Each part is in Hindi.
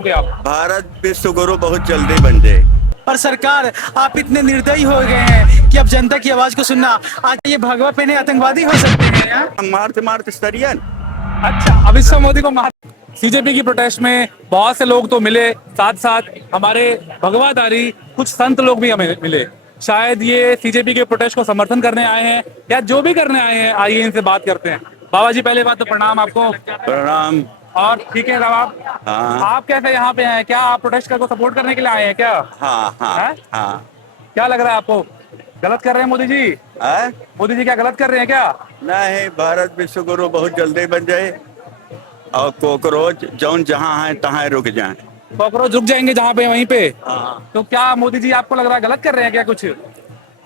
होंगे आप? भारत विश्व गुरु बहुत जल्दी बन जाए। पर सरकार आप इतने निर्दयी हो गए हैं कि अब जनता की आवाज को सुनना। आज ये भगवा पहने आतंकवादी हो सकते हैं यार। मारते मारते सरियन। अच्छा, अमित शाह मोदी को मार। सीजेपी की प्रोटेस्ट में बहुत से लोग तो मिले, साथ साथ हमारे भगवाधारी कुछ संत लोग भी हमें मिले। शायद ये सीजेपी के प्रोटेस्ट को समर्थन करने आए हैं या जो भी करने आए हैं, आइए इनसे बात करते हैं। बाबा जी, पहले बात तो प्रणाम आपको। प्रणाम। और ठीक है साहब, हाँ आप कैसे यहाँ पे हैं? क्या आप प्रोटेस्ट को सपोर्ट करने के लिए आए हैं क्या? हाँ हाँ हैं? हाँ। क्या लग रहा है आपको? गलत कर रहे हैं मोदी जी? है? मोदी जी क्या गलत कर रहे हैं क्या? नहीं, भारत विश्व गुरु बहुत जल्दी बन जाए और कॉकरोच जौन जहाँ है तहाँ रुक जाए। कॉकरोच रुक जाएंगे जहाँ पे, वहीं पे। हाँ। तो क्या मोदी जी आपको लग रहा है गलत कर रहे हैं क्या कुछ?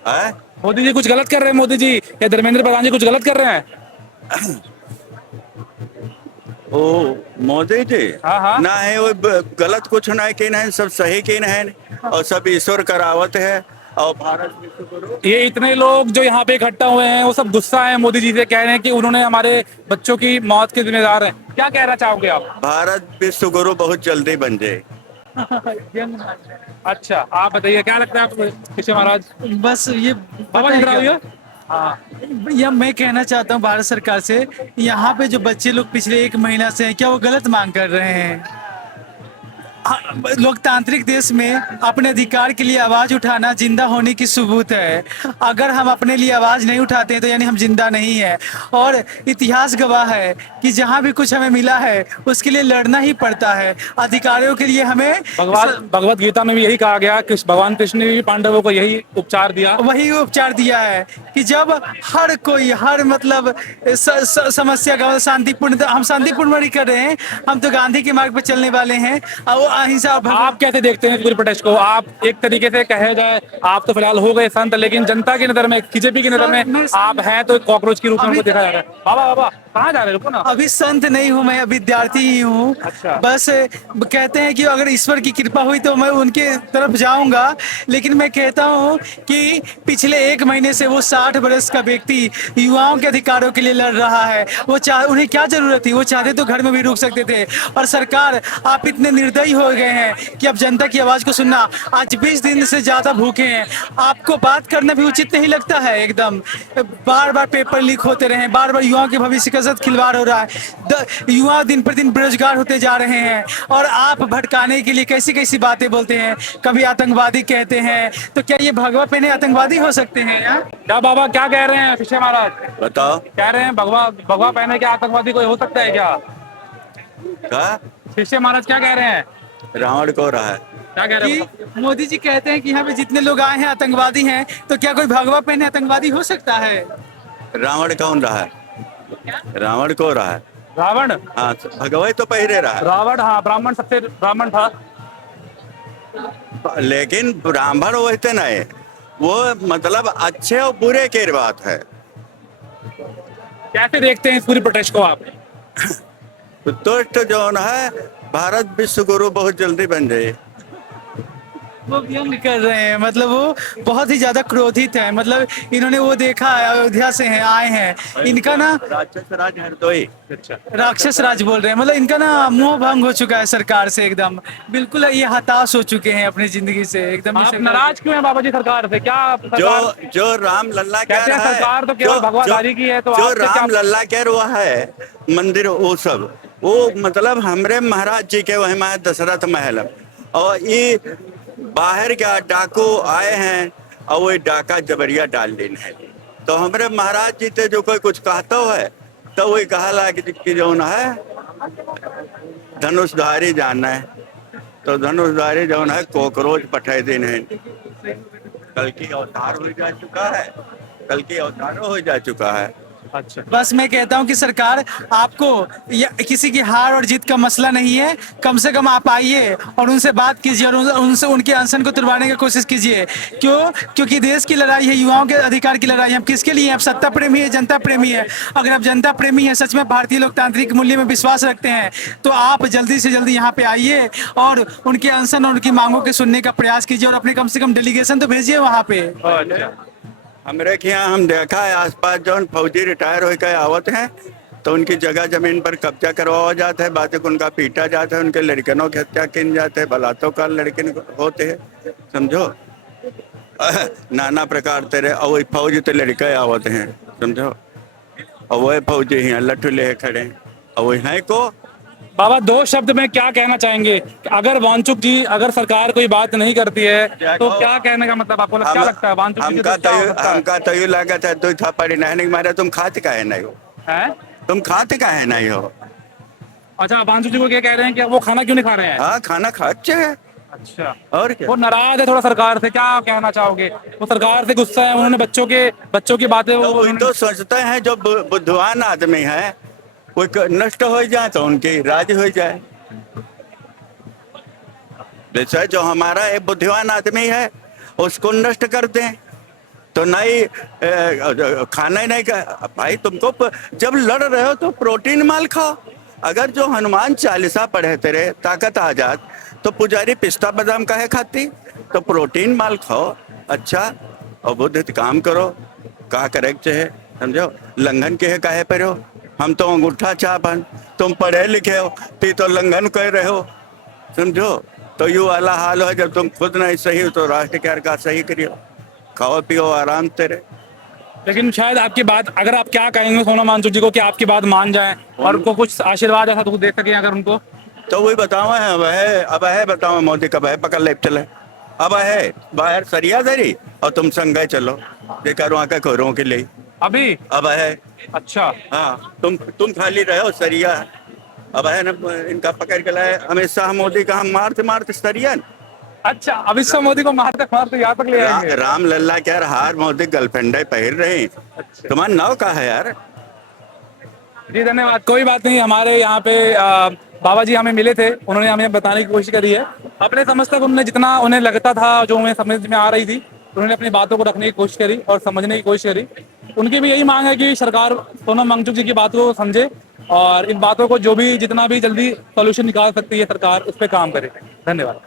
है? मोदी जी कुछ गलत कर रहे हैं? मोदी जी या धर्मेंद्र प्रधान जी कुछ गलत कर रहे हैं? ओ मोदी जी। हाँ, हाँ। ना है वो गलत कुछ नहीं की नहीं, सब सही की नहीं और सब ईश्वर करावत है। और भारत विश्व गुरु ये इतने लोग जो यहाँ पे इकट्ठा हुए हैं वो सब गुस्सा है मोदी जी से, कह रहे हैं कि उन्होंने हमारे बच्चों की मौत के जिम्मेदार हैं। क्या कहना चाहोगे आप? भारत विश्व गुरु बहुत जल्दी बन जाए। अच्छा, आप बताइए क्या लगता है आपको कृष्ण महाराज? बस ये बाबा पता है इधर क्या? आइए। हाँ, यह मैं कहना चाहता हूँ भारत सरकार से, यहाँ पे जो बच्चे लोग पिछले एक महीना से हैं, क्या वो गलत मांग कर रहे हैं? हाँ, लोकतांत्रिक देश में अपने अधिकार के लिए आवाज उठाना जिंदा होने की सबूत है। अगर हम अपने लिए आवाज नहीं उठाते हैं तो यानी हम जिंदा नहीं है। और इतिहास गवाह है कि जहाँ भी कुछ हमें मिला है उसके लिए लड़ना ही पड़ता है। अधिकारों के लिए हमें भगवत गीता में भी यही कहा गया कि भगवान कृष्ण ने भी पांडवों को यही उपचार दिया। वही उपचार दिया है कि जब हर कोई हर मतलब समस्या का शांतिपूर्ण, हम शांतिपूर्ण नहीं कर रहे हैं, हम तो गांधी के मार्ग पर चलने वाले हैं। और वो अहिंसा और आप कैसे देखते हैं पूरी प्रोटेस्ट को? आप एक तरीके से कहे जाए, आप तो फिलहाल हो गए संत, लेकिन जनता की नजर में, बीजेपी की नजर में आप हैं तो कॉकरोच के रूप में उनको देखा जा रहा है। बाबा बाबा कहाँ जा रहे हैं? रुको ना। अभी संत नहीं हूँ, मैं विद्यार्थी ही हूँ। अच्छा। बस कहते हैं कि अगर ईश्वर की कृपा हुई तो मैं उनके तरफ जाऊंगा। लेकिन मैं कहता हूँ कि पिछले एक महीने से वो 60 बरस का व्यक्ति युवाओं के अधिकारों के लिए लड़ रहा है। उन्हें क्या जरूरत थी? वो चाहते तो घर में भी रुक सकते थे। और सरकार आप इतने निर्दयी हो गए हैं कि अब जनता की आवाज को सुनना। आज 20 दिन से ज्यादा भूखे हैं, आपको बात करना भी उचित नहीं लगता है? एकदम बार बार पेपर लीक होते रहे, बार बार युवाओं के भविष्य के साथ खिलवाड़ हो रहा है। युवा दिन पर दिन बेरोजगार होते जा रहे हैं और आप भटकाने के लिए कैसी कैसी बातें बोलते हैं। कभी आतंकवादी कहते हैं, तो क्या ये भगवा पहने आतंकवादी हो सकते हैं यार? क्या बाबा क्या कह रहे हैं कृष्ण महाराज? बताओ। कह रहे हैं भगवा भगवा पहने के आतंकवादी कोई हो सकता है क्या? का कृष्ण महाराज क्या कह रहे हैं? रावण को रहा है। क्या कह रहे हैं? कि मोदी जी कहते हैं कि यहाँ पे जितने लोग आए हैं आतंकवादी हैं, तो क्या कोई भगवा पहने आतंकवादी हो सकता है? रावण कौन रहा है? रावण को रहा है। रावण? हाँ, भगवई तो पहले रहा रावण, हाँ, ब्राह्मण, सबसे ब्राह्मण था। है। लेकिन ब्राह्मण वैसे नहीं, वो मतलब अच्छे और बुरे की बात है। कैसे देखते हैं इस पूरी प्रोटेस्ट को आप? दुष्ट जौन है, भारत विश्व गुरु बहुत जल्दी बन जाए। वो व्यंग कर रहे हैं, मतलब वो बहुत ही ज्यादा क्रोधित है। मतलब इन्होंने वो देखा है, अयोध्या से हैं, आए हैं, इनका ना राक्षस राज हरदोई। अच्छा। राक्षस राज बोल रहे हैं। मतलब इनका ना मोह भंग हो चुका है सरकार से, एकदम बिल्कुल ये हताश हो चुके हैं अपनी जिंदगी से एकदम। आप नाराज क्यों हैं बाबा जी सरकार से? क्या सरकार जो राम लल्ला कह कहते हैं रहा है, सरकार तो केवल भगवाधारी की है, तो जो आपसे क्या? राम लल्ला कह रहा है मंदिर, वो सब वो मतलब हमरे महाराज जी के वही में दशरथ महल, और ये बाहर क्या डाकू आए हैं और वो डाका जबरिया डाल देन है। तो हमरे महाराज जी ते जो कोई कुछ कहता है तो वही कहा कि जो न है धनुषधारी जानना है, तो धनुषधारी जो है कॉकरोच पठाए दिन है। कल की अवतार हो जा चुका है, कल की अवतार हो जा चुका है। अच्छा। बस मैं कहता हूँ कि सरकार आपको किसी की हार और जीत का मसला नहीं है। कम से कम आप आइए और उनसे बात कीजिए और उनसे उनके अनशन को तुड़वाने की कोशिश कीजिए। क्योंकि देश की लड़ाई है, युवाओं के अधिकार की लड़ाई है। हम किसके लिए हैं? आप सत्ता प्रेमी है, जनता प्रेमी है? अगर आप जनता प्रेमी है, सच में भारतीय लोकतांत्रिक मूल्य में विश्वास रखते हैं, तो आप जल्दी से जल्दी यहाँ पे आइए और उनके अनशन और उनकी मांगों के सुनने का प्रयास कीजिए और अपने कम से कम डेलीगेशन तो भेजिए वहाँ पे। अच्छा। हमरे के यहाँ हम देखा है आसपास जौन फौजी रिटायर होकर आवत हैं तो उनकी जगह जमीन पर कब्जा करवाया जाता है, बाद में उनका पीटा जाता है, उनके लड़कनों की हत्या की जाते हैं, बलात्कार लड़किन होते हैं, समझो। नाना प्रकार तेरे और वही फौज ते लड़के आवत हैं, समझो। और वही फौजी ही लट्ठू ले खड़े हैं, और वही हैं को बाबा 2 शब्द में क्या कहना चाहेंगे कि अगर वांचुक जी, अगर सरकार कोई बात नहीं करती है तो क्या कहने का मतलब आपको क्या लगता है वांचुक जी हमका तो क्या हो सकता है? हमका तो यूँ लागत है, दो थापड़ी नहीं मारे, तुम खाते काहे नहीं हो, हैं? तुम खाते काहे नहीं हो। अच्छा, वांचुक जी को क्या कह रहे हैं कि वो खाना क्यों नहीं खा रहे हैं? हाँ, खाना खाते हैं, अच्छा, और क्या। वो नाराज है थोड़ा सरकार से, क्या कहना चाहोगे? वो सरकार से गुस्सा है, उन्होंने बच्चों की बातें तो वो वही तो सोचते हैं, जो बुद्धिमान आदमी है कोई नष्ट हो जाए तो उनकी राज हो जाए। जैसे जो हमारा एक बुद्धिमान आदमी है उसको नष्ट कर दें तो नहीं, खाना ही नहीं का भाई। तुमको जब लड़ रहे हो तो प्रोटीन माल खाओ। अगर जो हनुमान चालीसा पढ़े तेरे ताकत आ जात, तो पुजारी पिस्ता बादाम काहे खाती, तो प्रोटीन माल खाओ, अच्छा और बुद्ध काम करो, कहा करेक्ट चाहे, समझो। लंघन के काहे पर हो, हम तो अंगूठा छापन, तुम पढ़े लिखे हो तो लंघन कर रहे हो, समझो। तो यू वाला हाल है, जब तुम खुद नहीं सही हो तो राष्ट्र क्या का सही करियो, खाओ पियो आराम तेरे। लेकिन शायद आपकी बात, अगर आप क्या कहेंगे सोनम वांचुक जी को कि आपकी बात मान जाए और उनको कुछ आशीर्वाद ऐसा तो दे सके अगर उनको? तो वही बताओ है, अब है बताओ मोदी कब है पकड़ ले चले, अब है बाहर सरिया धरी और तुम संग चलो देखा वहाँ के खोरों के लिए, अभी? अब है। अच्छा, हाँ, तुम खाली रहे हो सरिया, अब है ना, इनका पकड़ के लाए अमित शाह मोदी का, हम मारते मारते सरिया। अच्छा, अमित शाह मोदी को मारते मारते यहाँ तक ले आएंगे? राम लल्ला क्या हार मोदी गर्लफ्रेंड पहन रही, तुम्हारा नाव का है यार। जी धन्यवाद, कोई बात नहीं। हमारे यहाँ पे बाबा जी हमें मिले थे, उन्होंने हमें बताने की कोशिश करी है अपने समझ तक, उन्होंने जितना उन्हें लगता था, जो उन्हें समझ में आ रही थी, उन्होंने अपनी बातों को रखने की कोशिश करी और समझने की कोशिश करी। उनकी भी यही मांग है कि सरकार सोनम वांगचुक जी की बात को समझे और इन बातों को जो भी जितना भी जल्दी सोल्यूशन निकाल सकती है सरकार, उस पर काम करे। धन्यवाद।